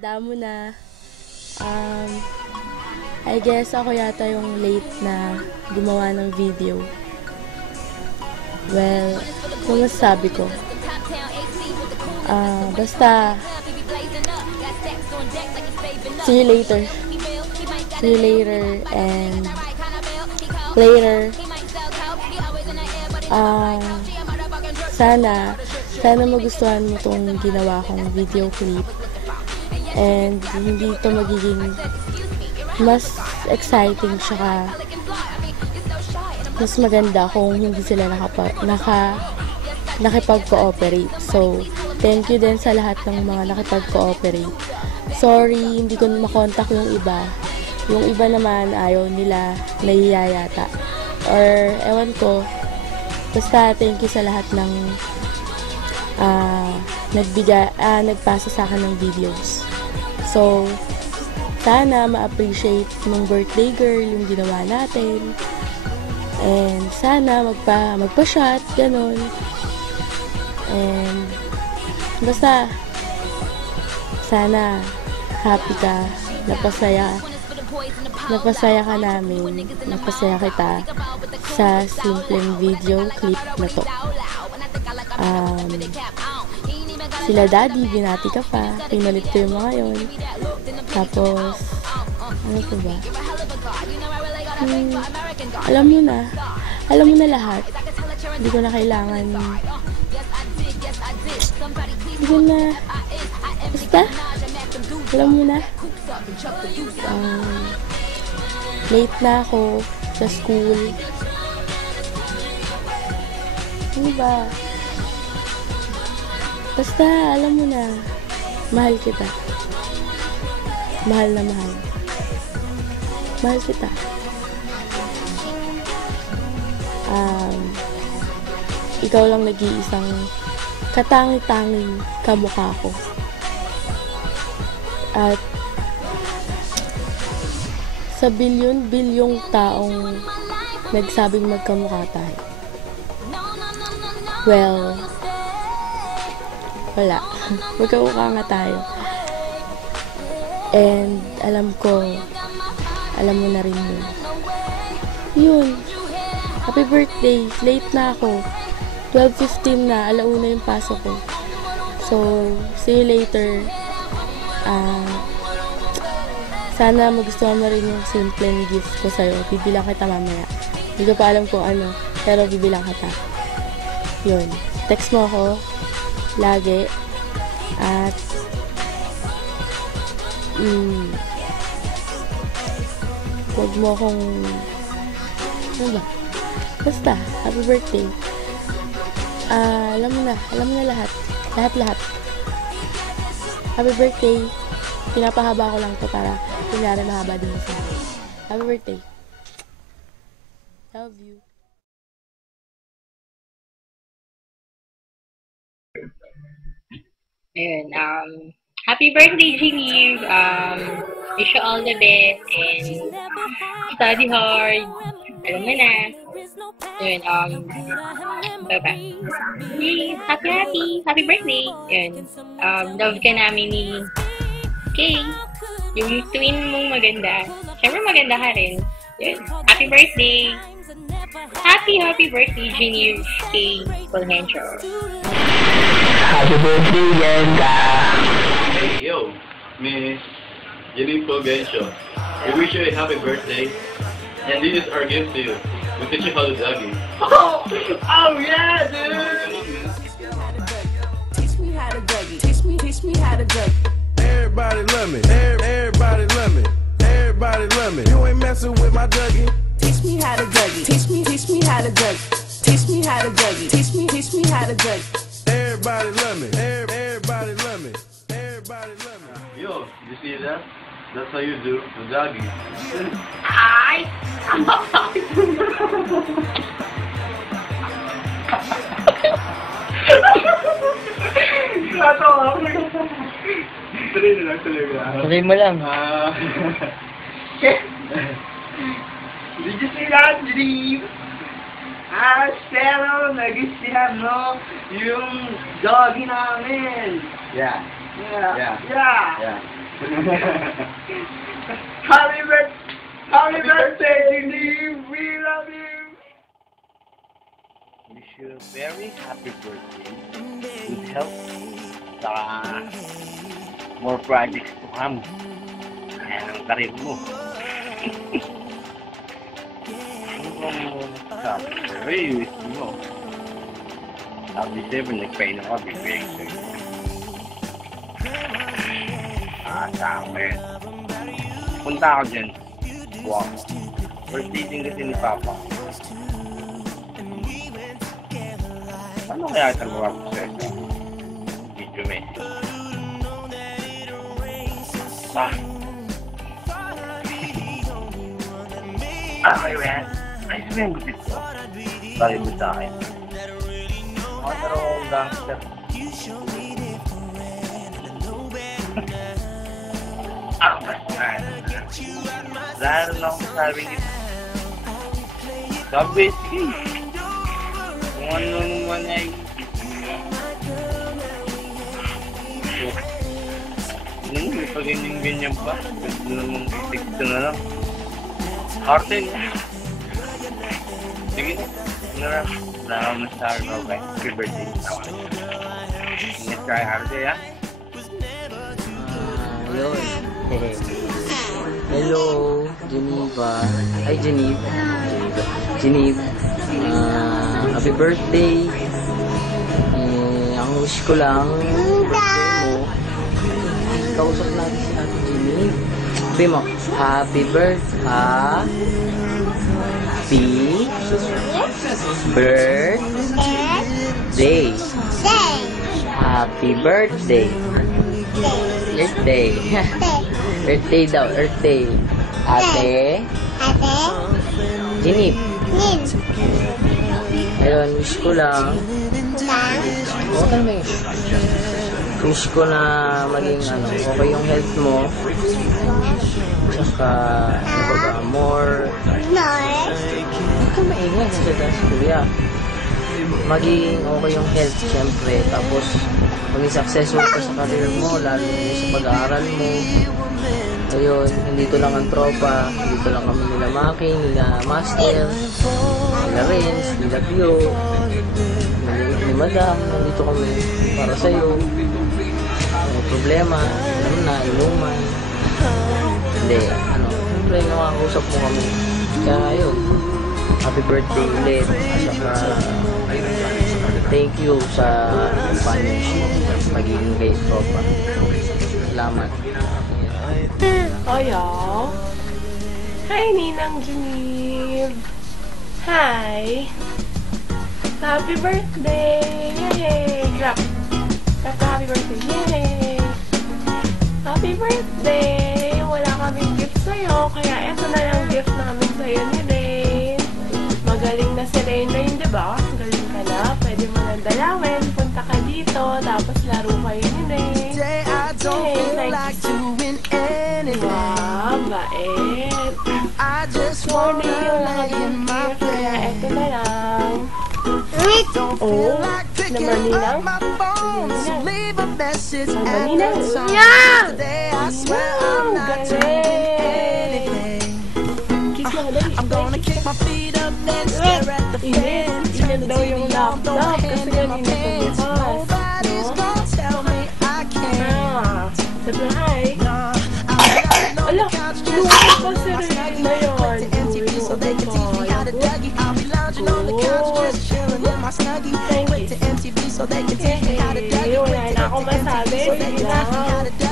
Tanda mo na. I guess ako yata yung late na gumawa ng video. Well, kung masasabi ko. Basta, see you later. See you later and later. Sana magustuhan mo itong ginawa kong video clip. And hindi ito magiging mas exciting tsaka mas maganda kung hindi sila nakipag-cooperate. So, thank you din sa lahat ng mga nakipag-cooperate. Sorry, hindi ko makontak yung iba. Yung iba naman, ayaw nila, nahiya yata. Or, ewan ko, basta thank you sa lahat ng nagpasa sa akin ng videos. So, sana ma-appreciate ng birthday girl yung ginawa natin. And sana magpa-shot, ganon. And basta sana happy ka, napasaya ka namin, napasaya kita sa simpleng video clip na to. Sila daddy, binati ka pa, pinalit ko yung mga yun. Tapos, ano pa ba? Alam mo na lahat. Hindi ko na kailangan, basta, alam mo na. Late na ako sa school. Ano ba? Basta, alam mo na, mahal kita. Mahal na mahal. Mahal kita. Ikaw lang nag-iisang katangi-tanging kamukha ko. At sa bilyon-bilyong taong nagsabing magkamukha tayo. Well, wala. Magkamukha nga tayo. And alam mo na rin yun. Yun. Happy birthday. Late na ako. 12:15 na. Alauna yung pasok ko. So, see you later. Sana magustuhan mo rin yung simpleng gift ko sa'yo. Bibilang kita mamaya. Hindi ko pa alam kung ano. Pero bibilang kita. Yun. Text mo ako. Lagi. At huwag mo akong ano ba? Basta, happy birthday. Alam mo na lahat. Lahat. Happy birthday. Pinapahaba ko lang to para kunyari mahaba din sa akin. Happy birthday. Love you. Ayun, happy birthday, Ginny. Wish you all the best and study hard. Alam mo na. Ayun, bye-bye. Happy birthday. Ayun, love ka namin ni Kay. Yung twin mong maganda. Siyempre maganda ka rin. Ayun, happy birthday. Happy birthday, Ginny Kay Fulgencio. Happy birthday, Ganda! Hey, yo, Miss Jenny Fulgencio. We wish you a happy birthday, and this is our gift to you. We teach you how to doggy. Oh yeah, dude! Teach me how to doggy. Teach me how to doggy. Everybody love me. Everybody love me. Everybody love me. You ain't messing with my doggy. Teach me how to doggy. Teach me how to doggy. Teach me how to doggy. Teach me how to doggy. Everybody love me. Everybody love me. Everybody love me. Yo, you see that? That's how you do the doggy. Ay! Tuloy na lang talaga. Tuloy mo lang. Did you see that, Dream? Pero nagustuhan mo yung doggy namin. Yeah. Yeah. Yeah. Yeah. Yeah. Happy birthday, Jimmy! We love you! Wish you a very happy birthday. Good health. Saka more projects to come. Ayan ang karir mo. Ano bang sabi? Pero wish mo. Sabi 7, nagpainom ka, bibigay sa'yo. Sa akin. Punta ako dyan. Wow. Birthday din kasi ni Papa. Paano kaya ito mag-process? Video message. Okay, man. Ayos mo yung gusit ko. Sorry mo sa akin. Pero gangster. Lalo lang akong sabi nito. Sabi, sige. Kung ano naman ay may paganyan-ganyan pa. Pwede namang itigto na lang. Arte niya. Sige na. Ano na? Wala akong masasabi ko kay happy birthday. Ingat kay Arte, ha? Hello, Geneva. Ay, Geneva. Geneva. Happy birthday. Ang wish ko lang, birthday mo, kausap natin si Ate Geneva. Sabi mo, happy birthday. Happy birthday. Birthday. Birthday daw, birthday. Ate Geneva. Ayun, wish ko lang. Okay na wish ko na maging okay yung health mo. Tsaka, more. Huwag ka maingay sa taas, kuya. Maging okay yung health, syempre. Tapos, maging successful ka sa career mo, lalo sa pag-aaral mo. Ayun, nandito lang ang tropa. Nandito lang kami nila Maki, nila Master, nila Renz, nila Pio, ni Madam. Nandito kami para sa'yo. May problema, alam na, inuman. Hindi, siyempre nakakausap mo kami. Kaya yun, happy birthday ulit. At saka, thank you sa companionship, magiging kay tropa. Salamat. Ayaw. Hi, Ninang Geneve. Hi. Happy birthday. Yay. Clap. Clap ka, happy birthday. Yay. Happy birthday. Wala kaming gift sa'yo, kaya eto na lang gift namin sa'yo ni Rain. Magaling na si Rain, diba? Galing ka na. Pwede mo nang dalawin. Punta ka dito, tapos laro kayo ni Rain. Yay. Thank you. Wow, bait. Morning yung nakag-gift, kaya eto na lang. Oh, naman Ninang. Naman Ninang. Yeah! Wow, galing. Kiss mo, dali. Ilan daw yung laptop kasi kanina pumukas. Sabi na, hi. Ala, inuha ko si Ray na yun. Inuha ko. Thank you. Wala na akong masabi. Sige na.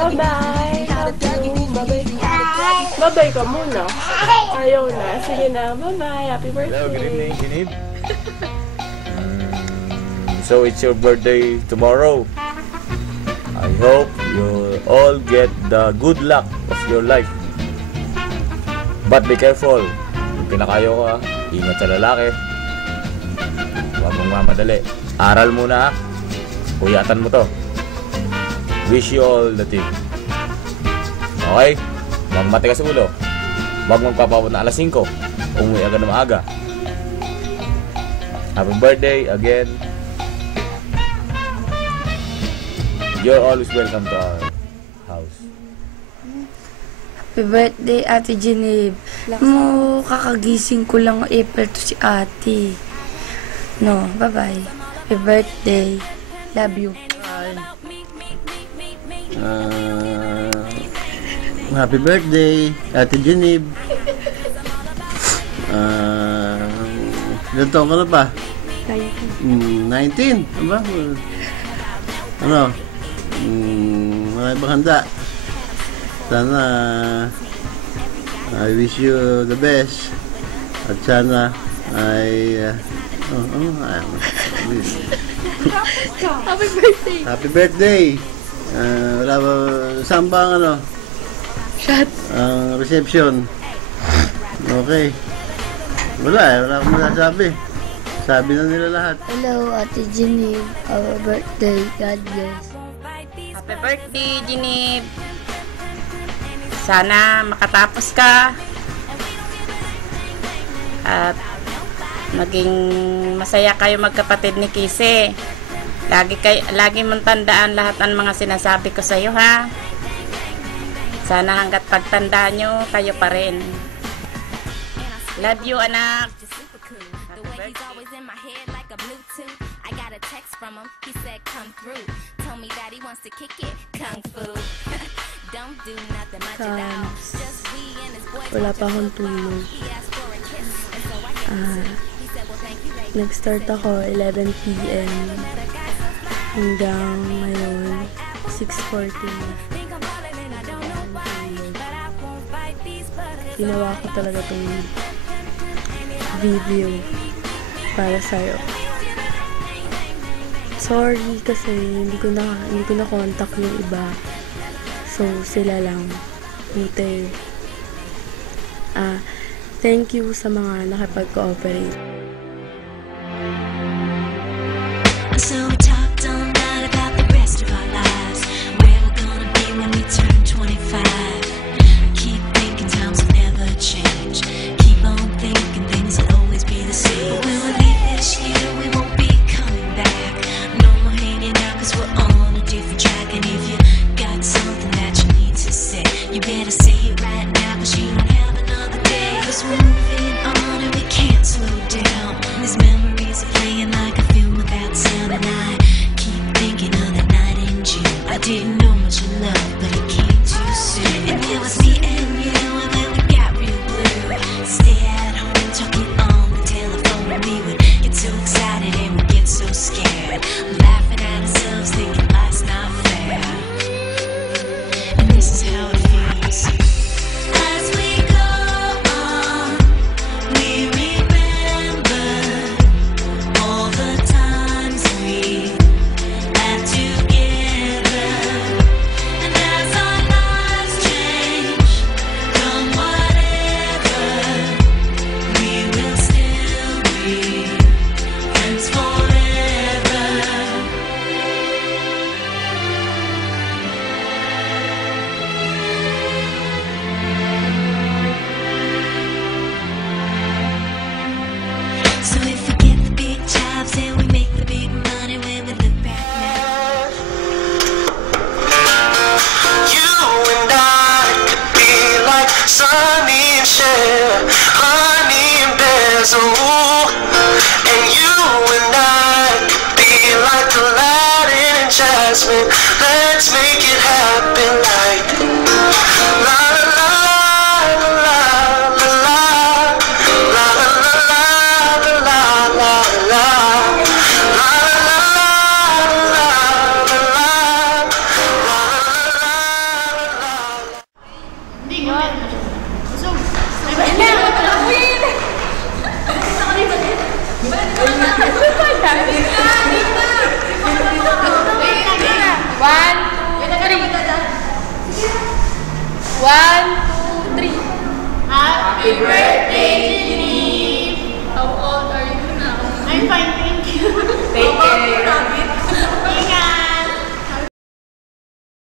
Bye-bye. Bye-bye ka muna. Ayaw na. Sige na. Bye-bye. Happy birthday. Hello, good evening, Geneve. So it's your birthday tomorrow. I hope you all get the good luck of your life. But be careful. Yung pinakayo ka, ingat sa lalaki. Huwag mong mamadali. Aral muna ha. Puyatan mo to. Wish you all the team. Okay? Magmati ka sa ulo. Huwag magpapabot na alas 5. Umuwi agad na maaga. Happy birthday again. You're always welcome to our house. Happy birthday, Ate Geneve. Mo, kakagising ko lang April to si ate. No, bye-bye. Happy birthday. Love you. Happy birthday, Ate Geneve. Ilan taon ka na ba? 19. Aba? Ano? Mga ibang handa. Sana I wish you the best. At sana ay Happy birthday! Happy birthday! Wala ba, saan ba ang ano? Shot! Ang reception. Okay. Wala akong masasabi. Sabi na nila lahat. Hello, Ate Geneve. Happy birthday. God bless. Happy birthday, Geneve. Sana makatapos ka. At maging masaya kayo magkapatid ni Kise. Lagi mong tandaan lahat ng mga sinasabi ko sa iyo, ha? Sana hanggat pagtanda nyo, kayo pa rin. Love you, anak. Wala pa akong tulog. Nag-start ako 11 p.m. hanggang ngayon 6:40 na. Ginawa ko talaga itong video para sa'yo. Sorry kasi hindi ko na contact yung iba. So sila lang. Buti. Thank you sa mga nakipag-cooperate. So we talked all night about the rest of our lives, where we're gonna be when we turn 25. Keep thinking times will never change. Keep on thinking things will always be the same. When we leave this year, we won't be coming back. No more hanging out 'cause we're on a different track. And if you got something that you need to say, you better say it right now 'cause you don't have another day. 'Cause we're moving on and we can't slow down. These memories are playing like a film without sound. And I keep thinking of that night in June. I didn't know much of love, but it came too soon. And it was me and you, and then we got real blue. Stay at home talking on the telephone, and we would get so excited and we'd get so scared, laughing at ourselves, thinking life's not fair. And this is how it feels. As we go on, we remember all the times we had together. And as our lives change, come whatever, we will still be friends forever. So if we get the big jobs and we make the big money, when we look back now, You and I could be like Sunny and Cher, Honey and Basil. And you and I could be like Aladdin and Jasmine. Let's make it happen.